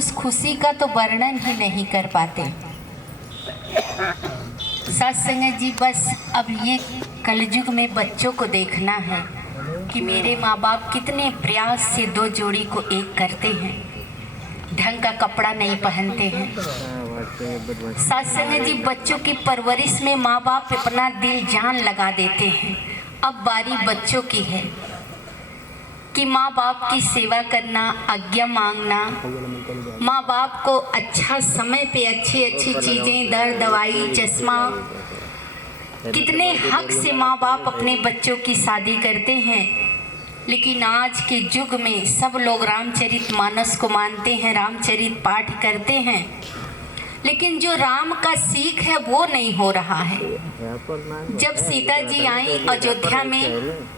उस खुशी का तो वर्णन ही नहीं कर पाते। साथ संगत जी, बस अब ये कलयुग में बच्चों को देखना है कि मेरे माँ बाप कितने प्रयास से दो जोड़ी को एक करते हैं, ढंग का कपड़ा नहीं पहनते हैं। साथ संगत जी, बच्चों की परवरिश में माँ बाप अपना दिल जान लगा देते हैं। अब बारी बच्चों की है कि माँ बाप की सेवा करना, आज्ञा मांगना, माँ बाप को अच्छा समय पे अच्छी अच्छी चीज़ें, दर दवाई, चश्मा, कितने हक से माँ बाप अपने बच्चों की शादी करते हैं। लेकिन आज के युग में सब लोग रामचरितमानस को मानते हैं, रामचरित पाठ करते हैं, लेकिन जो राम का सीख है वो नहीं हो रहा है। जब सीता जी आई अयोध्या में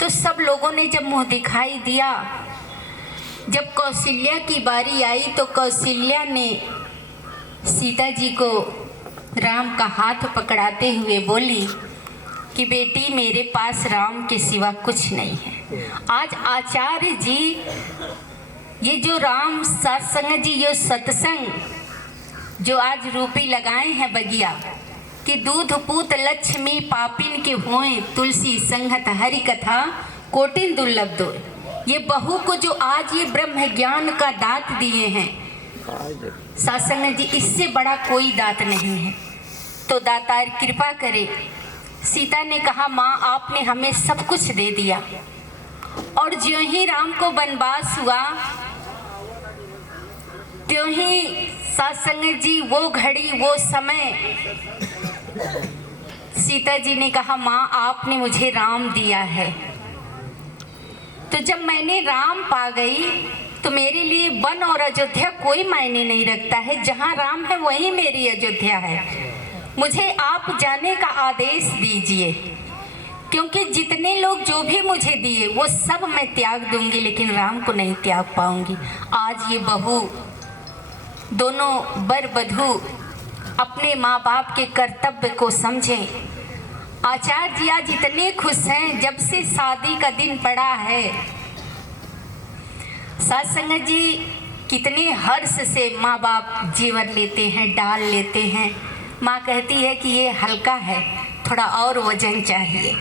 तो सब लोगों ने जब मुँह दिखाई दिया, जब कौशल्या की बारी आई तो कौशल्या ने सीता जी को राम का हाथ पकड़ाते हुए बोली कि बेटी, मेरे पास राम के सिवा कुछ नहीं है। आज आचार्य जी ये जो राम सत्संग जी, ये सत्संग जो आज रूपी लगाए हैं बगिया कि दूध पूत लक्ष्मी पापिन के होए, तुलसी संगत हरि कथा कोटिन दुर्लभ दो। ये बहू को जो आज ये ब्रह्म ज्ञान का दात दिए हैं सत्संग जी, इससे बड़ा कोई दात नहीं है। तो दातार कृपा करे। सीता ने कहा, माँ आपने हमें सब कुछ दे दिया। और ज्यों ही राम को वनवास हुआ त्यों ही सत्संग जी वो घड़ी वो समय सीता जी ने कहा, माँ आपने मुझे राम दिया है। तो जब मैंने राम पा गई तो मेरे लिए वन और अयोध्या कोई मायने नहीं रखता है। जहाँ राम है वहीं मेरी अयोध्या है। मुझे आप जाने का आदेश दीजिए, क्योंकि जितने लोग जो भी मुझे दिए वो सब मैं त्याग दूंगी, लेकिन राम को नहीं त्याग पाऊंगी। आज ये बहू, दोनों वर वधू अपने माँ बाप के कर्तव्य को समझें। आचार्य जी आज इतने खुश हैं जब से शादी का दिन पड़ा है। सत्संग जी कितने हर्ष से माँ बाप जेवर लेते हैं, डाल लेते हैं। माँ कहती है कि ये हल्का है, थोड़ा और वजन चाहिए।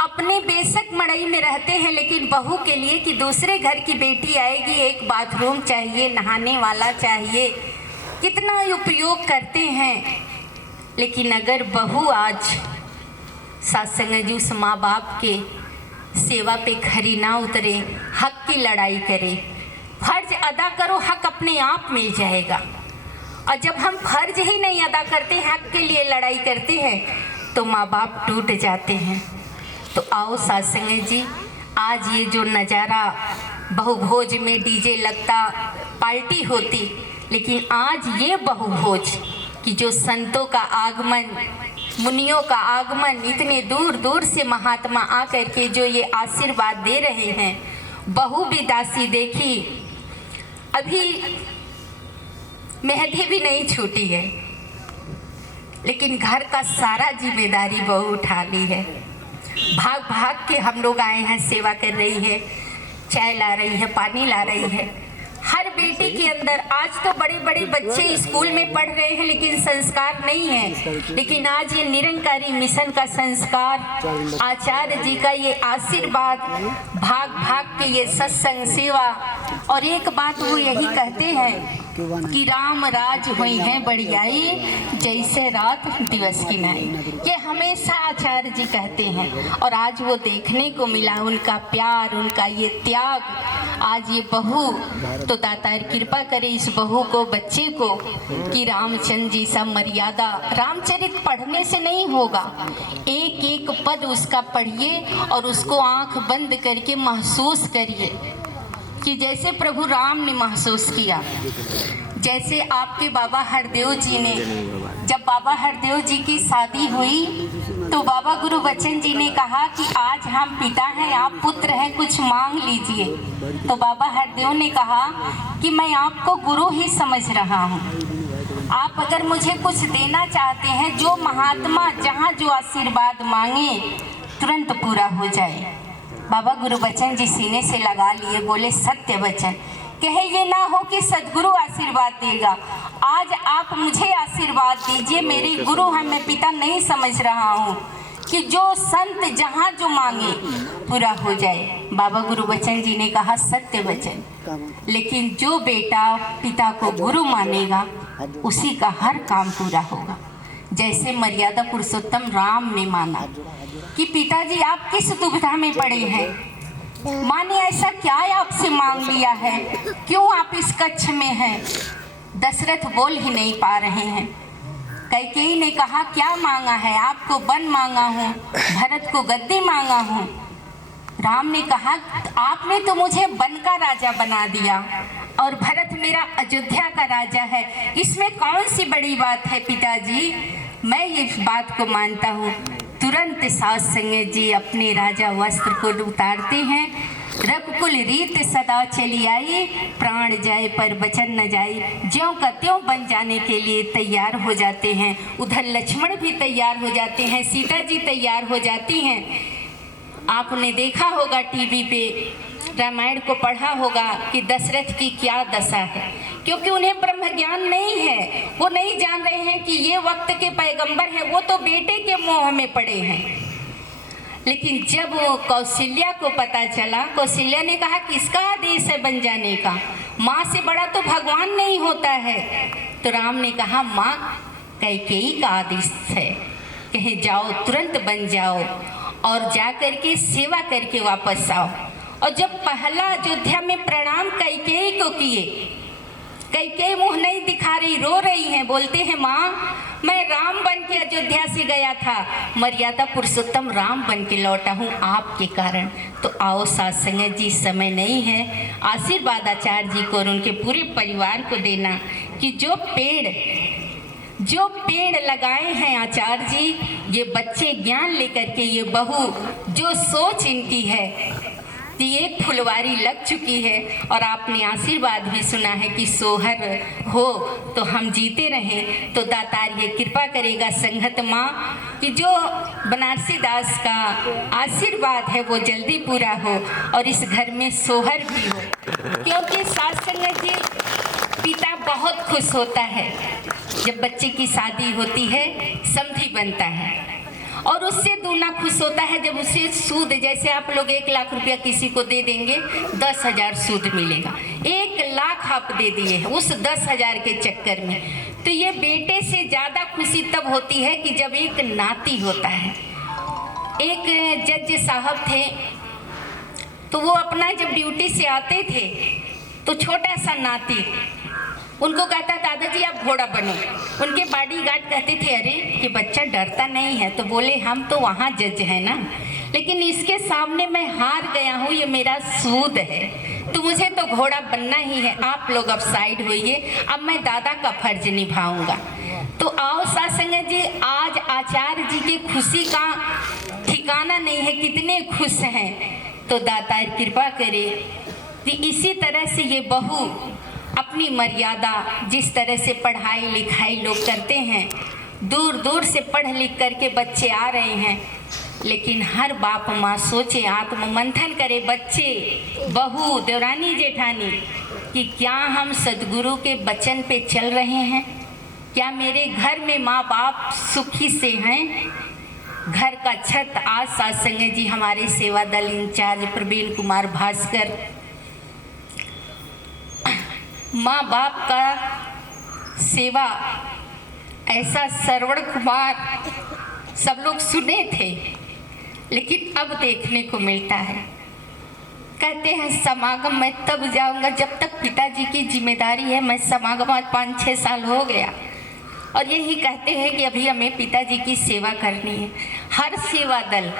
अपने बेशक मड़ई में रहते हैं, लेकिन बहू के लिए कि दूसरे घर की बेटी आएगी, एक बाथरूम चाहिए, नहाने वाला चाहिए, कितना उपयोग करते हैं। लेकिन अगर बहू आज सत्संग जी उस माँ बाप के सेवा पे खरी ना उतरे, हक की लड़ाई करे, फर्ज अदा करो, हक अपने आप मिल जाएगा। और जब हम फर्ज ही नहीं अदा करते, हक के लिए लड़ाई करते हैं, तो माँ बाप टूट जाते हैं। तो आओ सत्संग जी, आज ये जो नज़ारा बहुभोज में डीजे लगता, पार्टी होती, लेकिन आज ये बहुभोज कि जो संतों का आगमन, मुनियों का आगमन, इतने दूर दूर से महात्मा आकर के जो ये आशीर्वाद दे रहे हैं। बहू भी दासी देखी, अभी मेहंदी भी नहीं छूटी है, लेकिन घर का सारा जिम्मेदारी बहू उठा ली है। भाग भाग के हम लोग आए हैं, सेवा कर रही है, चाय ला रही है, पानी ला रही है। हर बेटे के अंदर, आज तो बड़े बड़े बच्चे स्कूल में पढ़ रहे हैं लेकिन संस्कार नहीं है, लेकिन आज ये निरंकारी मिशन का संस्कार, आचार्य जी का ये आशीर्वाद, भाग भाग के ये सत्संग सेवा। और एक बात वो यही कहते हैं कि राम राज हुई है बढ़ियाई, जैसे रात दिवस की नाई। ये हमेशा आचार्य जी कहते हैं, और आज वो देखने को मिला, उनका प्यार, उनका ये त्याग। आज ये बहू, तो दातार कृपा करे इस बहू को, बच्चे को, कि रामचंद्र जी सा मर्यादा रामचरित पढ़ने से नहीं होगा। एक एक पद उसका पढ़िए और उसको आंख बंद करके महसूस करिए कि जैसे प्रभु राम ने महसूस किया। जैसे आपके बाबा हरदेव जी ने, जब बाबा हरदेव जी की शादी हुई तो बाबा गुरुबचन जी ने कहा कि आज हम पिता हैं, आप पुत्र हैं, कुछ मांग लीजिए। तो बाबा हरदेव ने कहा कि मैं आपको गुरु ही समझ रहा हूँ, आप अगर मुझे कुछ देना चाहते हैं, जो महात्मा जहाँ जो आशीर्वाद मांगे तुरंत पूरा हो जाए। बाबा गुरुबचन जी सीने से लगा लिए, बोले सत्य वचन कहे ये ना हो कि सदगुरु आशीर्वाद देगा। आज आप मुझे आशीर्वाद दीजिए, मेरे गुरु हैं, मैं पिता नहीं समझ रहा हूँ कि जो संत जहाँ जो मांगे पूरा हो जाए। बाबा गुरुबचन जी ने कहा सत्य वचन, लेकिन जो बेटा पिता को गुरु मानेगा उसी का हर काम पूरा होगा। जैसे मर्यादा पुरुषोत्तम राम ने माना कि पिताजी आप किस दुविधा में पड़े हैं, माँ ने ऐसा क्या आपसे मांग लिया है, क्यों आप इस कक्ष में हैं। दशरथ बोल ही नहीं पा रहे हैं। कैकेयी ने कहा क्या मांगा है, आपको वन मांगा हूँ, भरत को गद्दी मांगा हूँ। राम ने कहा आपने तो मुझे वन का राजा बना दिया और भरत मेरा अयोध्या का राजा है, इसमें कौन सी बड़ी बात है पिताजी। मैं इस बात को मानता हूँ। तुरंत सास संगे जी अपने राजा वस्त्र को उतारते हैं। रघुकुल रीत सदा चली आई, प्राण जाए पर वचन न जाए। ज्यों का त्यों बन जाने के लिए तैयार हो जाते हैं। उधर लक्ष्मण भी तैयार हो जाते हैं, सीता जी तैयार हो जाती हैं। आपने देखा होगा टीवी पे, रामायण को पढ़ा होगा कि दशरथ की क्या दशा है, क्योंकि उन्हें ब्रह्म ज्ञान नहीं है। वो नहीं जान रहे हैं कि ये वक्त के पैगंबर हैं, वो तो बेटे के मोह में पड़े हैं। लेकिन जब वो कौशल्या को पता चला, कौशल्या ने कहा किसका आदेश है बन जाने का, माँ से बड़ा तो भगवान नहीं होता है। तो राम ने कहा माँ कैकेयी का आदेश है, कहे जाओ तुरंत बन जाओ और जा करके सेवा करके वापस आओ। और जब पहला अयोध्या में प्रणाम कैकेयी को किए, कैकेयी मुंह नहीं दिखा रही, रो रही हैं, बोलते हैं माँ मैं राम बन के अयोध्या से गया था, मर्यादा पुरुषोत्तम राम बन के लौटा हूँ आपके कारण। तो आओ सत्संग जी, समय नहीं है, आशीर्वाद आचार्य जी को और उनके पूरे परिवार को देना कि जो पेड़ लगाए हैं आचार्य जी, ये बच्चे ज्ञान लेकर के, ये बहू जो सोच इनकी है कि एक फुलवारी लग चुकी है। और आपने आशीर्वाद भी सुना है कि सोहर हो तो हम जीते रहें। तो दातार ये कृपा करेगा संगत माँ कि जो बनारसी दास का आशीर्वाद है वो जल्दी पूरा हो और इस घर में सोहर भी हो। क्योंकि सत्संग जी पिता बहुत खुश होता है जब बच्चे की शादी होती है, समधी बनता है, और उससे दूना खुश होता है जब उसे सूद, जैसे आप लोग 1 लाख रुपया किसी को दे देंगे, 10,000 सूद मिलेगा। 1 लाख आप दे दिए हैं उस 10,000 के चक्कर में। तो ये बेटे से ज़्यादा खुशी तब होती है कि जब एक नाती होता है। एक जज साहब थे, तो वो अपना जब ड्यूटी से आते थे तो छोटा सा नाती उनको कहता दादाजी आप घोड़ा बनो। उनके बॉडीगार्ड कहते थे अरे ये बच्चा डरता नहीं है, तो बोले हम तो वहाँ जज है ना, लेकिन इसके सामने मैं हार गया हूँ, ये मेरा सूद है, तो मुझे तो घोड़ा बनना ही है। आप लोग अब साइड होइए, अब मैं दादा का फर्ज निभाऊंगा। तो आओ सत्संग जी, आज आचार्य जी की खुशी का ठिकाना नहीं है, कितने खुश हैं। तो दाता कृपा करे कि इसी तरह से ये बहू अपनी मर्यादा, जिस तरह से पढ़ाई लिखाई लोग करते हैं, दूर दूर से पढ़ लिख करके बच्चे आ रहे हैं, लेकिन हर बाप माँ सोचे, आत्ममंथन करे, बच्चे बहू देवरानी जेठानी, कि क्या हम सदगुरु के वचन पे चल रहे हैं, क्या मेरे घर में माँ बाप सुखी से हैं। घर का छत आज सत्संग जी हमारे सेवा दल इंचार्ज प्रवीण कुमार भास्कर, माँ बाप का सेवा ऐसा श्रवण कुमार सब लोग सुने थे, लेकिन अब देखने को मिलता है। कहते हैं समागम मैं तब जाऊंगा जब तक पिताजी की जिम्मेदारी है। मैं समागम आज 5-6 साल हो गया, और यही कहते हैं कि अभी हमें पिताजी की सेवा करनी है। हर सेवा दल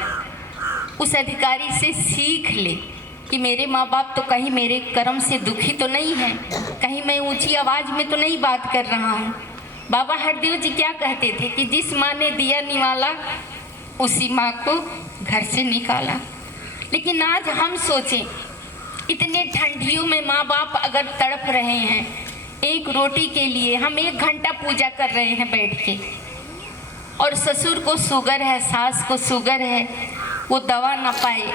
उस अधिकारी से सीख ले कि मेरे माँ बाप तो कहीं मेरे कर्म से दुखी तो नहीं है, कहीं मैं ऊंची आवाज़ में तो नहीं बात कर रहा हूँ। बाबा हरदेव जी क्या कहते थे कि जिस माँ ने दिया निवाला उसी माँ को घर से निकाला। लेकिन आज हम सोचें, इतने ठंडियों में माँ बाप अगर तड़प रहे हैं एक रोटी के लिए, हम 1 घंटा पूजा कर रहे हैं बैठ के, और ससुर को शुगर है, सास को शुगर है, वो दवा ना पाए,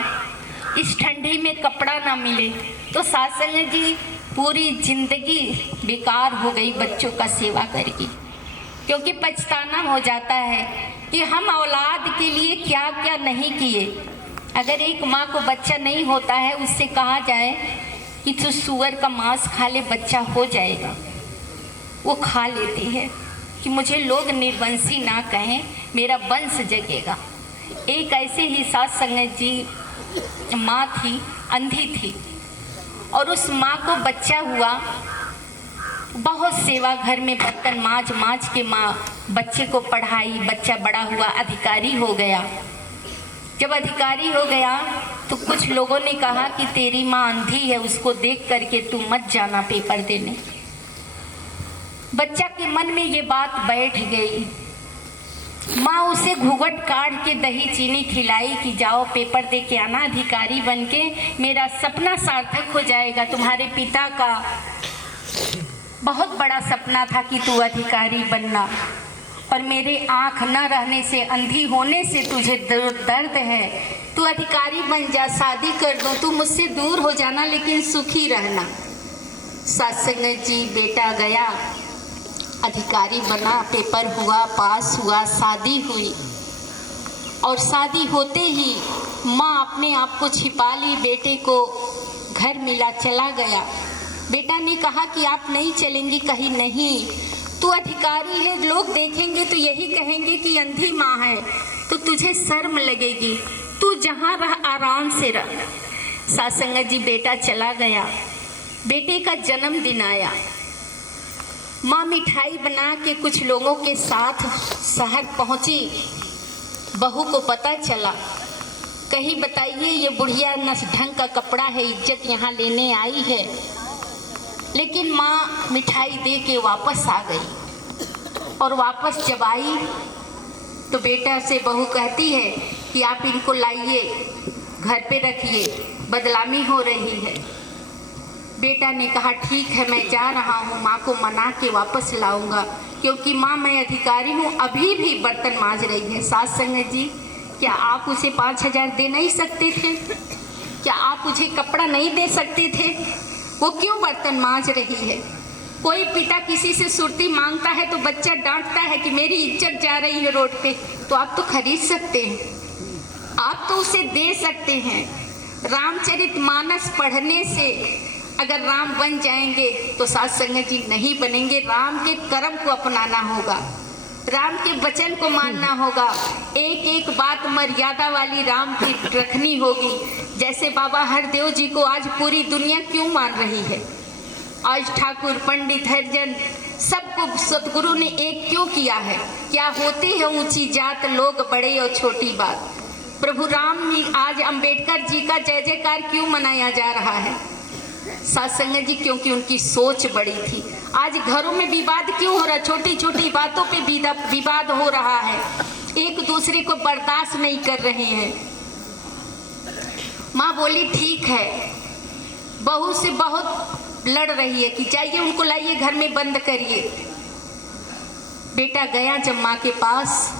इस ठंडी में कपड़ा ना मिले, तो सत्संग जी पूरी जिंदगी बेकार हो गई बच्चों का सेवा करके, क्योंकि पछताना हो जाता है कि हम औलाद के लिए क्या क्या नहीं किए। अगर एक माँ को बच्चा नहीं होता है, उससे कहा जाए कि तू सूअर का मांस खा ले, बच्चा हो जाएगा, वो खा लेती है कि मुझे लोग निर्वंशी ना कहें, मेरा वंश जगेगा। एक ऐसे ही साथ संगत जी माँ थी, अंधी थी, और उस माँ को बच्चा हुआ। बहुत सेवा, घर में बर्तन मांज मांज के माँ बच्चे को पढ़ाई, बच्चा बड़ा हुआ, अधिकारी हो गया। जब अधिकारी हो गया तो कुछ लोगों ने कहा कि तेरी माँ अंधी है, उसको देख करके तू मत जाना पेपर देने। बच्चा के मन में ये बात बैठ गई। माँ उसे घूंघट काट के दही चीनी खिलाई कि जाओ पेपर दे के आना अधिकारी बन के, मेरा सपना सार्थक हो जाएगा। तुम्हारे पिता का बहुत बड़ा सपना था कि तू अधिकारी बनना, और मेरे आँख न रहने से, अंधी होने से तुझे दर्द है। तू अधिकारी बन जा, शादी कर दो, तू मुझसे दूर हो जाना, लेकिन सुखी रहना। सत्संग जी बेटा गया, अधिकारी बना, पेपर हुआ, पास हुआ, शादी हुई। और शादी होते ही माँ अपने आप को छिपा ली, बेटे को घर मिला, चला गया। बेटा ने कहा कि आप नहीं चलेंगी कहीं, नहीं, तू अधिकारी है, लोग देखेंगे तो यही कहेंगे कि अंधी माँ है, तो तुझे शर्म लगेगी, तू जहाँ रह आराम से रह। सत्संग जी बेटा चला गया। बेटे का जन्मदिन आया, माँ मिठाई बना के कुछ लोगों के साथ शहर पहुँची। बहू को पता चला, कहीं बताइए ये बुढ़िया न ढंग का कपड़ा है, इज्जत यहाँ लेने आई है। लेकिन माँ मिठाई दे के वापस आ गई, और वापस जब आई तो बेटा से बहू कहती है कि आप इनको लाइए, घर पे रखिए, बदनामी हो रही है। बेटा ने कहा ठीक है, मैं जा रहा हूँ, माँ को मना के वापस लाऊंगा, क्योंकि माँ मैं अधिकारी हूँ। अभी भी बर्तन मांज रही है। सास संगत जी, क्या आप उसे 5,000 दे नहीं सकते थे? क्या आप मुझे कपड़ा नहीं दे सकते थे? वो क्यों बर्तन मांज रही है? कोई पिता किसी से सुर्ती मांगता है तो बच्चा डांटता है कि मेरी इज्जत जा रही है रोड पे, तो आप तो खरीद सकते हैं, आप तो उसे दे सकते हैं। रामचरितमानस पढ़ने से अगर राम बन जाएंगे तो साथ संगत जी नहीं बनेंगे। राम के कर्म को अपनाना होगा, राम के वचन को मानना होगा, एक एक बात मर्यादा वाली राम की रखनी होगी। जैसे बाबा हरदेव जी को आज पूरी दुनिया क्यों मान रही है, आज ठाकुर पंडित हरिजन सबको सतगुरु ने एक क्यों किया है? क्या होती है ऊंची जात, लोग बड़े और छोटी बात। प्रभु राम ने आज अंबेडकर जी का जय जयकार क्यों मनाया जा रहा है? सत्संग जी, क्योंकि उनकी सोच बड़ी थी। आज घरों में विवाद क्यों हो रहा? छोटी छोटी बातों पे विवाद हो रहा है, एक दूसरे को बर्दाश्त नहीं कर रहे हैं। माँ बोली ठीक है, बहू से बहुत लड़ रही है कि जाइए उनको लाइए, घर में बंद करिए। बेटा गया जब माँ के पास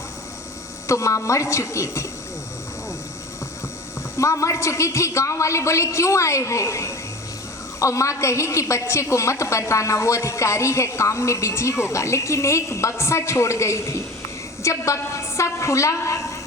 तो माँ मर चुकी थी। माँ मर चुकी थी। गांव वाले बोले क्यों आए हो? और माँ कही कि बच्चे को मत बताना, वो अधिकारी है, काम में बिजी होगा। लेकिन एक बक्सा छोड़ गई थी। जब बक्सा खुला